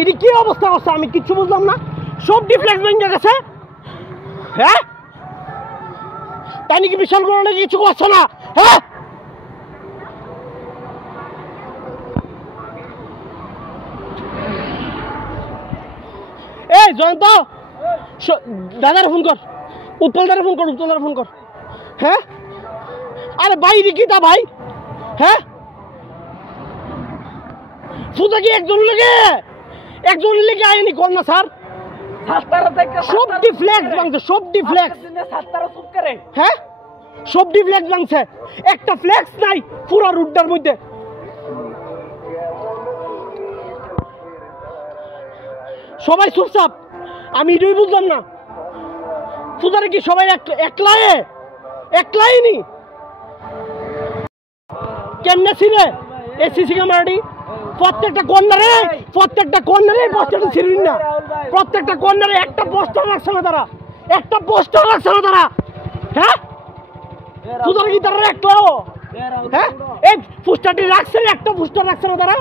এটি কি অবস্থা করছে আমি কিচ্ছু বুঝলাম না। সব ডিফ্লেক্স ভেঙে গেছে। হ্যাঁ তাই নাকি বিশাল করে নাকি কিছু করছে না? হ্যাঁ এই জয়ন্ত দাদার ফোন কর, উৎপল দাদার ফোন কর, উৎপল দাদার ফোন কর। হ্যাঁ আরে ভাই রিকিতা ভাই। হ্যাঁ সুদা কি একজন লেগে আইনি কর না স্যার। সব ডিফ্লেক্স ভাঙছে, সব ডিফ্লেক্স। হ্যাঁ সব ডিফ্লেক্স ভাঙছে, একটা ফ্লেক্স নাই পুরো রুটটার মধ্যে। সবাই চুপচাপ, আমি এটাই বুঝলাম না। সুদারে কি সবাই একলাইনি কেমনে ছিঁড়ে এই সিসি ক্যামেরাটি? প্রত্যেকটা কর্নারে পোস্টারটা ছিঁড়িন না। প্রত্যেকটা কর্নারে একটা পোস্টার রাখছে না তারা, একটা পোস্টার রাখছে না তারা। হ্যাঁ সুদারে কি তারা একলাও? হ্যাঁ এই পোস্টারটি রাখছে, একটা পোস্টার রাখছে না তারা।